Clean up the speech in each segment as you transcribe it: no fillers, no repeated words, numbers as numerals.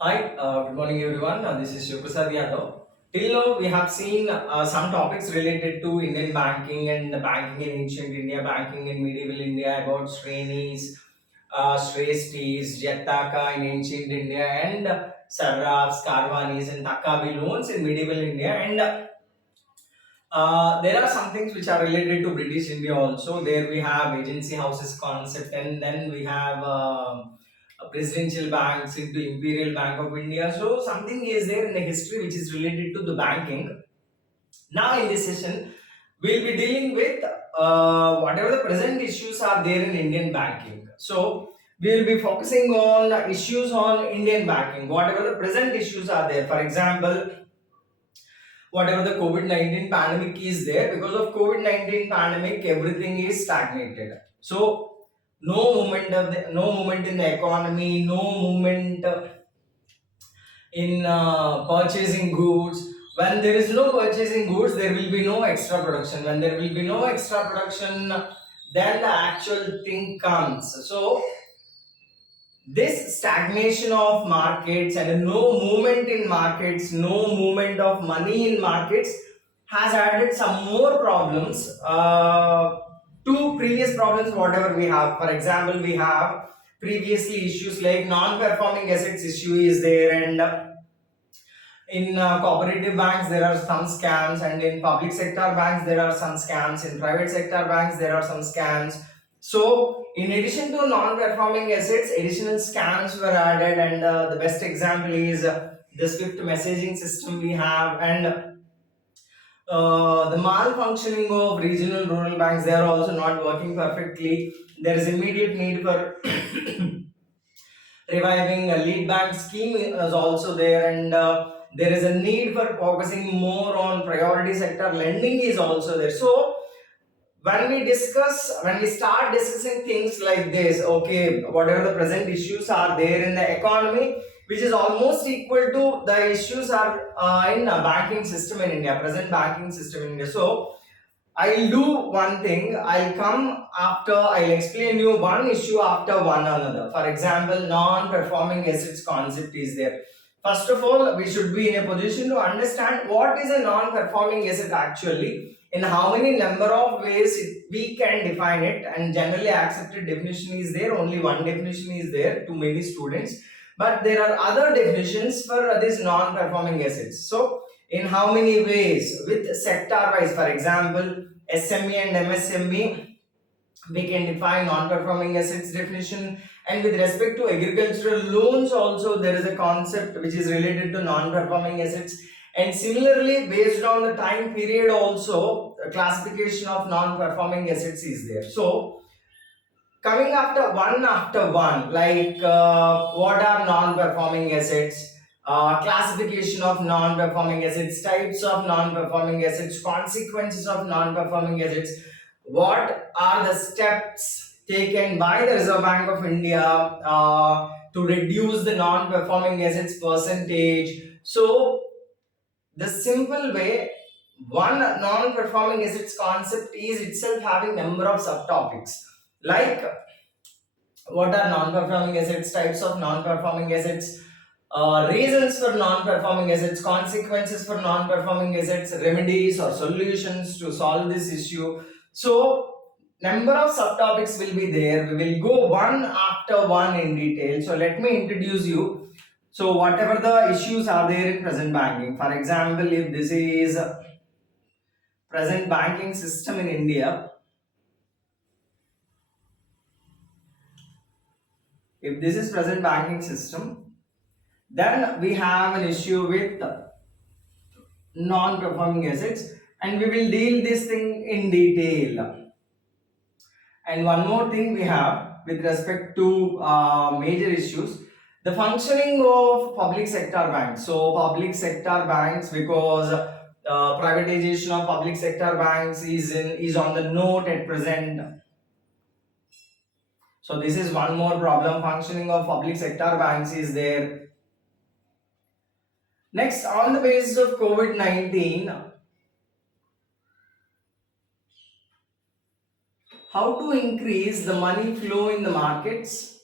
Hi, good morning everyone. This is Shivprasad Yadav. Till now, we have seen some topics related to Indian banking and the banking in ancient India, banking in medieval India, about Shrenis, Shrestris, Jataka in ancient India, and Sarrafs, Karvanis, and Takabi loans in medieval India. And there are some things which are related to British India also. There we have agency houses concept, and then we have presidential banks into Imperial Bank of India. So something is there in the history which is related to the banking. Now in this session, we'll be dealing with whatever the present issues are there in Indian banking. So we will be focusing on issues on Indian banking, whatever the present issues are there. For example, whatever the COVID-19 pandemic is there, because of COVID-19 pandemic, everything is stagnated. So no movement in the economy, no movement in purchasing goods. When there is no purchasing goods, there will be no extra production. When there will be no extra production, then the actual thing comes. So this stagnation of markets and no movement in markets, no movement of money in markets has added some more problems to previous problems whatever we have. For example, we have previously issues like non-performing assets issue is there, and in cooperative banks there are some scams, and in public sector banks there are some scams, in private sector banks there are some scams. So in addition to non-performing assets, additional scams were added, and the best example is the Swift messaging system we have, and the malfunctioning of regional rural banks, they are also not working perfectly. There is immediate need for reviving a lead bank scheme is also there, and there is a need for focusing more on priority sector lending is also there. So when we start discussing things like this, okay, whatever the present issues are there in the economy, which is almost equal to the issues are in a banking system in India, present banking system in India. So I'll do one thing. I'll come after, I'll explain you one issue after one another. For example, non-performing assets concept is there. First of all, we should be in a position to understand what is a non-performing asset actually, in how many number of ways we can define it, and generally accepted definition is there. Only one definition is there to many students, but there are other definitions for these non-performing assets. So in how many ways with sector wise, for example SME and MSME, we can define non-performing assets definition. And with respect to agricultural loans also, there is a concept which is related to non-performing assets, and similarly based on the time period also, a classification of non-performing assets is there. So coming after one, like what are non-performing assets, classification of non-performing assets, types of non-performing assets, consequences of non-performing assets, what are the steps taken by the Reserve Bank of India to reduce the non-performing assets percentage. So the simple way, one non-performing assets concept is itself having number of subtopics, like what are non-performing assets, types of non-performing assets, reasons for non-performing assets, consequences for non-performing assets, remedies or solutions to solve this issue. So number of subtopics will be there. We will go one after one in detail. So let me introduce you. So whatever the issues are there in present banking, for example, if this is present banking system in India, if this is present banking system, then we have an issue with non-performing assets, and we will deal this thing in detail. And one more thing we have with respect to major issues, the functioning of public sector banks. So public sector banks, because privatization of public sector banks is on the note at present. So this is one more problem. Functioning of public sector banks is there. Next, on the basis of COVID-19, how to increase the money flow in the markets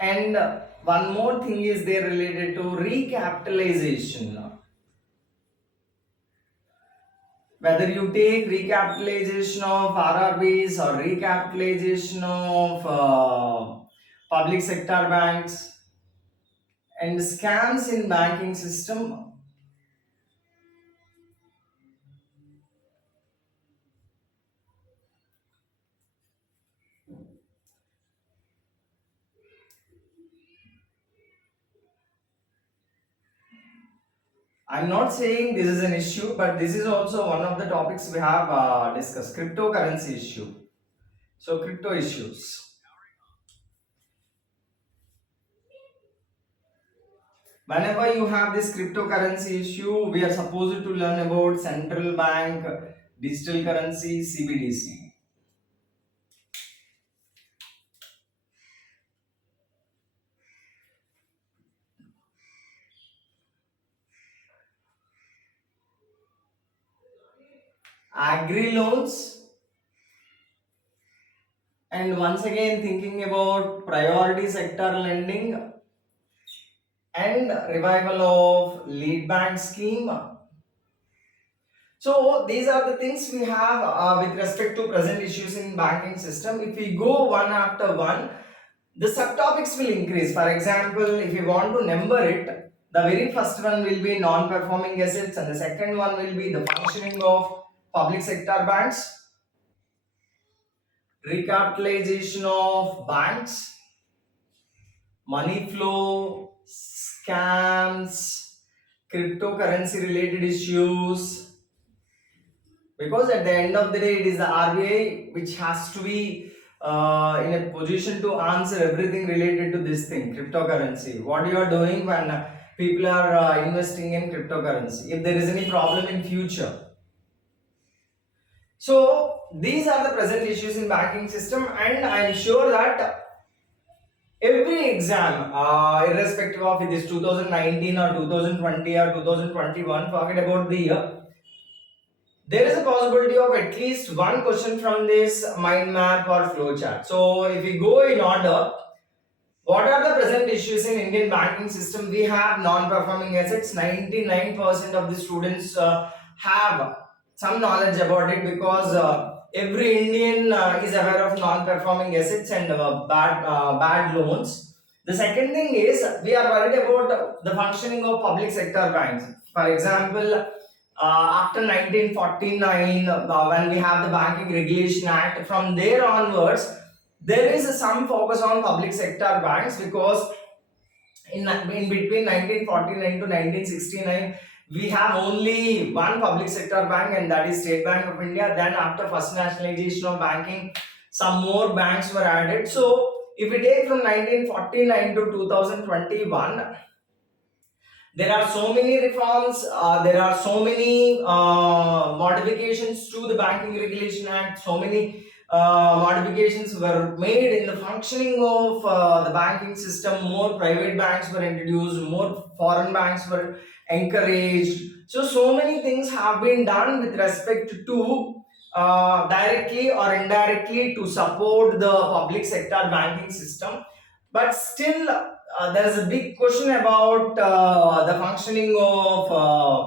And one more thing is there related to recapitalization. Whether you take recapitalization of RRBs or recapitalization of public sector banks and scams in banking system, I'm not saying this is an issue, but this is also one of the topics we have discussed, cryptocurrency issue. So crypto issues. Whenever you have this cryptocurrency issue, we are supposed to learn about central bank digital currency CBDC. Agri loans, and once again thinking about priority sector lending and revival of lead bank scheme. So these are the things we have with respect to present issues in banking system. If we go one after one, the subtopics will increase. For example, if you want to number it, the very first one will be non-performing assets, and the second one will be the functioning of public sector banks, recapitalization of banks, money flow, scams, cryptocurrency related issues. Because at the end of the day, it is the RBI which has to be in a position to answer everything related to this thing, cryptocurrency. What you are doing when people are investing in cryptocurrency, if there is any problem in future. So these are the present issues in banking system, and I am sure that every exam, irrespective of it is 2019 or 2020 or 2021, forget about the year, there is a possibility of at least one question from this mind map or flowchart. So if we go in order, what are the present issues in Indian banking system? We have non-performing assets. 99% of the students have some knowledge about it, because every Indian is aware of non-performing assets and bad loans. The second thing is we are worried about the functioning of public sector banks. For example, after 1949, when we have the Banking Regulation Act, from there onwards, there is some focus on public sector banks, because in between 1949 to 1969, we have only one public sector bank, and that is State Bank of India. Then after first nationalization of banking, some more banks were added. So if we take from 1949 to 2021, there are so many reforms, there are so many modifications to the Banking Regulation Act, so many modifications were made in the functioning of the banking system. More private banks were introduced, more foreign banks were encouraged. So many things have been done with respect to directly or indirectly to support the public sector banking system. But still, there is a big question about the functioning of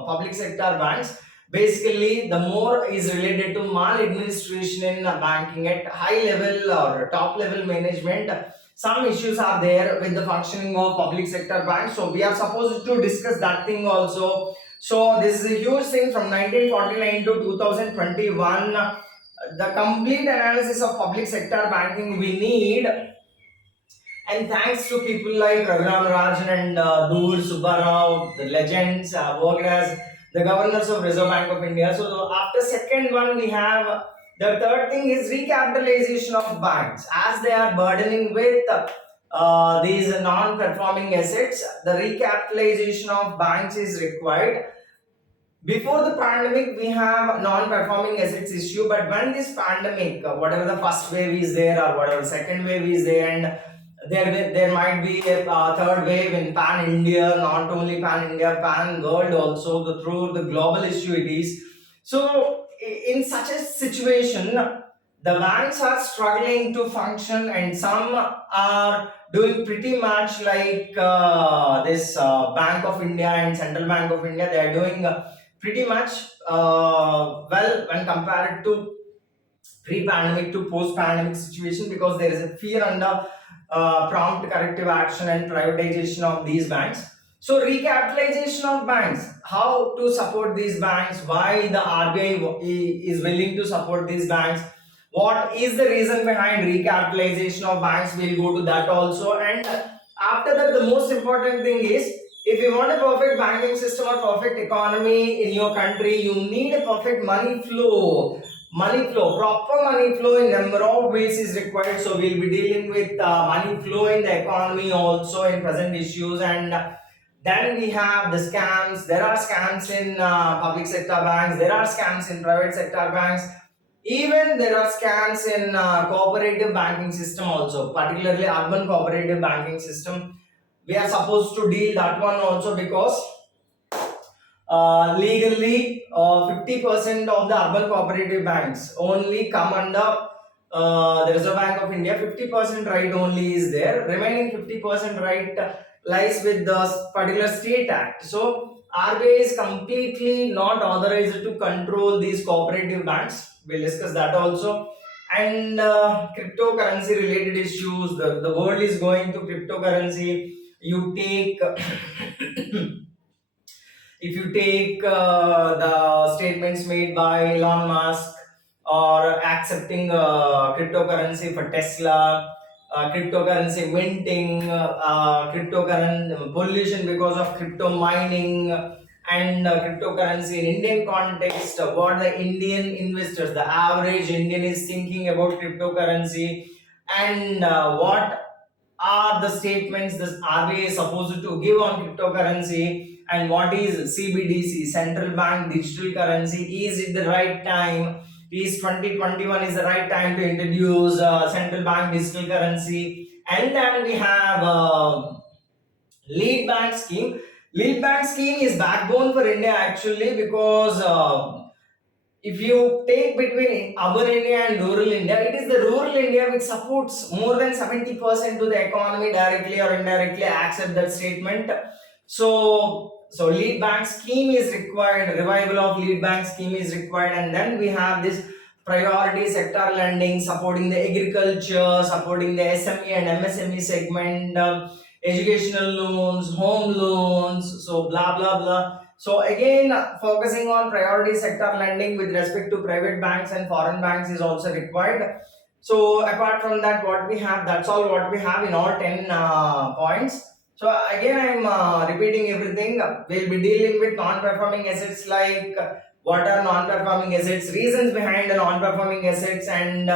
public sector banks. Basically, the more is related to maladministration in banking at high level or top level management. Some issues are there with the functioning of public sector banks. So we are supposed to discuss that thing also. So this is a huge thing from 1949 to 2021. The complete analysis of public sector banking we need, and thanks to people like Raghuram Rajan and Dur Subbarao, the legends, worked as the governors of Reserve Bank of India. So after second one, we have the third thing is recapitalization of banks, as they are burdening with these non-performing assets. The recapitalization of banks is required. Before the pandemic, we have non-performing assets issue, but when this pandemic, whatever the first wave is there or whatever second wave is there, and there might be a third wave in pan India, not only pan India, pan world also, through the global issue it is. So in such a situation, the banks are struggling to function, and some are doing pretty much like this Bank of India and Central Bank of India. They are doing pretty much well when compared to pre-pandemic to post-pandemic situation, because there is a fear under prompt corrective action and privatization of these banks. So recapitalization of banks, how to support these banks, why the RBI is willing to support these banks, what is the reason behind recapitalization of banks, we'll go to that also. And after that, the most important thing is, if you want a perfect banking system or perfect economy in your country, you need a perfect money flow. Money flow, proper money flow in number of ways is required. So we'll be dealing with money flow in the economy also in present issues. And then we have the scams. There are scams in public sector banks, there are scams in private sector banks, even there are scams in cooperative banking system also, particularly urban cooperative banking system. We are supposed to deal that one also, because legally 50% of the urban cooperative banks only come under the Reserve Bank of India. 50% right only is there, remaining 50% right lies with the particular state act. So RBI is completely not authorized to control these cooperative banks. We'll discuss that also. And cryptocurrency related issues, the world is going to cryptocurrency. You take if you take the statements made by Elon Musk, or accepting cryptocurrency for Tesla, cryptocurrency minting, cryptocurrency pollution because of crypto mining, and cryptocurrency in Indian context, what the Indian investors, the average Indian is thinking about cryptocurrency, and what are the statements this RBI is supposed to give on cryptocurrency, and what is CBDC, central bank digital currency. Is it the right time? Is 2021 is the right time to introduce central bank digital currency? And then we have lead bank scheme. Lead bank scheme is backbone for India actually, because if you take between urban India and rural India, it is the rural India which supports more than 70% to the economy, directly or indirectly. I accept that statement. So lead bank scheme is required, revival of lead bank scheme is required. And then we have this priority sector lending, supporting the agriculture, supporting the SME and MSME segment, educational loans, home loans, so blah blah blah. So again, focusing on priority sector lending with respect to private banks and foreign banks is also required. So apart from that, what we have, that's all what we have in all 10 points. So again, I'm repeating everything. We'll be dealing with non-performing assets, like what are non-performing assets, reasons behind the non-performing assets, and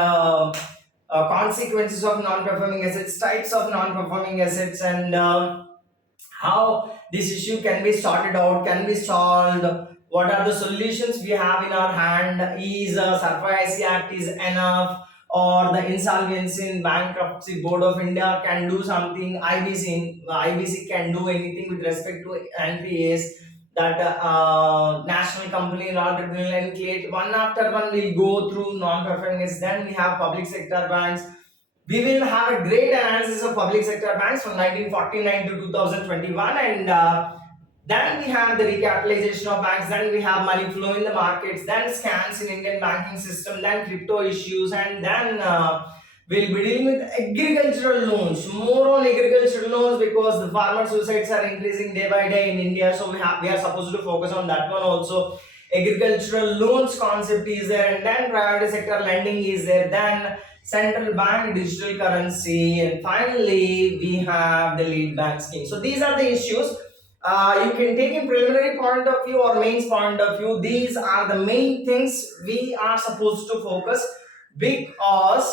consequences of non-performing assets, types of non-performing assets, and how this issue can be sorted out, can be solved, what are the solutions we have in our hand. Is SARFA-IC Act is enough, or the Insolvency and Bankruptcy Board of India can do something, IBC can do anything with respect to NPAs, that national company law tribunal, and create one after one. We'll go through non-performing assets. Then we have public sector banks. We will have a great analysis of public sector banks from 1949 to 2021, and then we have the recapitalization of banks, then we have money flow in the markets, then scams in Indian banking system, then crypto issues, and then we'll be dealing with agricultural loans, more on agricultural loans, because the farmer suicides are increasing day by day in India. So we are supposed to focus on that one also. Agricultural loans concept is there, and then private sector lending is there, then central bank digital currency, and finally we have the lead bank scheme. So these are the issues. You can take in preliminary point of view or mains point of view. These are the main things we are supposed to focus, because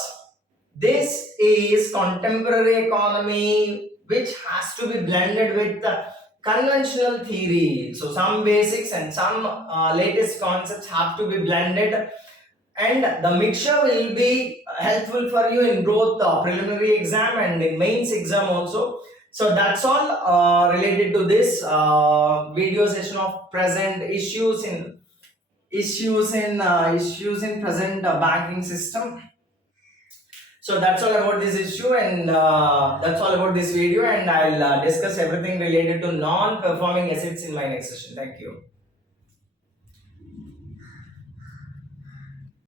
this is contemporary economy which has to be blended with the conventional theory. So some basics and some latest concepts have to be blended, and the mixture will be helpful for you in both the preliminary exam and the mains exam also. So that's all related to this video session of present issues in present banking system. So that's all about this issue, and that's all about this video, and I'll discuss everything related to non-performing assets in my next session. Thank you.